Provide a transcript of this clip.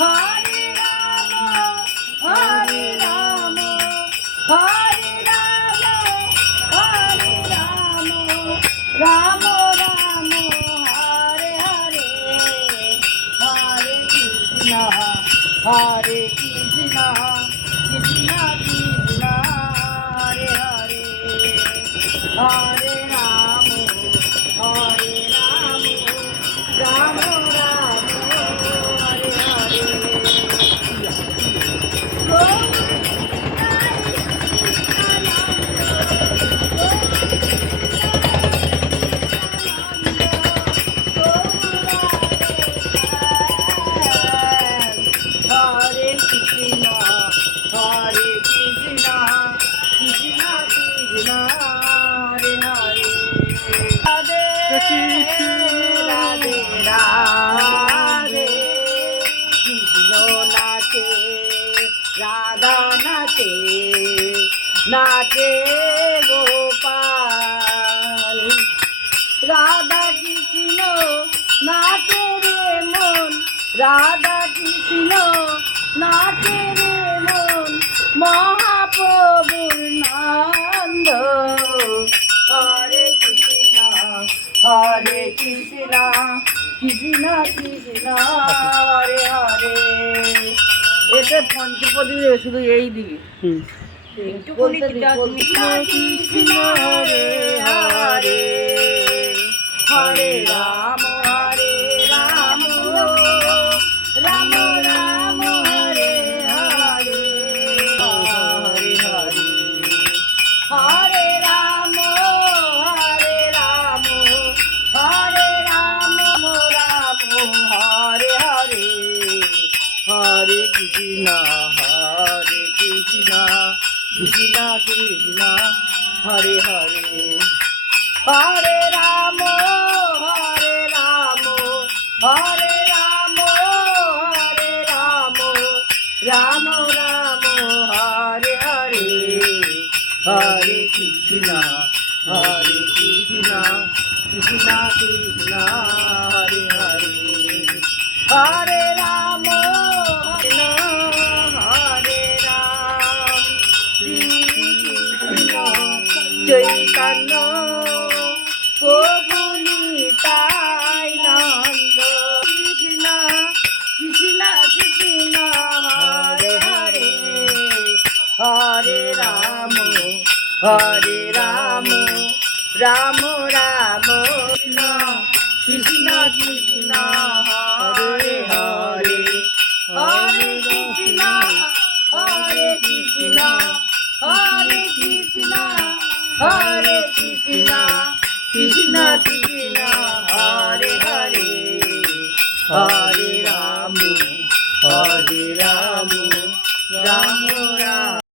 হরে রাম হরে রাম হরে রাম হরে রাম রাম রাম হরে হরে হরে কৃষ্ণ হরে কৃষ্ণ কৃষ্ণ কৃষ্ণ হরে হরে হরে রাম হরে রাম রাম রাম হরে হরে হরে কৃষ্ণ হরে কৃষ্ণ কৃষ্ণ কৃষ্ণ হরে হরে রাধে রাধে রাধে কৃষ্ণ নাচে রাধা নাচে নাচে গোপাল রাধা কৃষ্ণ নাচে রে মন রাধা কৃষ্ণ নাচে রে মন মহাপ্রভুর নন্দ হরে কৃষ্ণ কৃষ্ণ কৃষ্ণ হরে হরে এতে পঞ্চপদী শুধু এই দিকে কৃষ্ণ কৃষ্ণ হরে হরে হরে রাম রাম রাম হরে হরে হরে হরে হরে রাম রাম হরে রাম রাম হরে হরে হরে কৃষ্ণ কৃষ্ণ কৃষ্ণ কৃষ্ণ হরে হরে হরে রাম রাম হরে রাম রাম রাম হরে হরে হরে কৃষ্ণ কৃষ্ণ কৃষ্ণ কৃষ্ণ হরে হরে হরে রাম হরে রাম শ্রী কৃষ্ণ চৈতন্য প্রভু নিতাই নন্দ কৃষ্ণ কৃষ্ণ কৃষ্ণ হরে হরে হরে রাম রাম রাম কৃষ্ণ কৃষ্ণ কৃষ্ণ হরে হরে হরে কৃষ্ণ হরে কৃষ্ণ হরে কৃষ্ণ হরে কৃষ্ণ কৃষ্ণ কৃষ্ণ হরে হরে হরে রাম রাম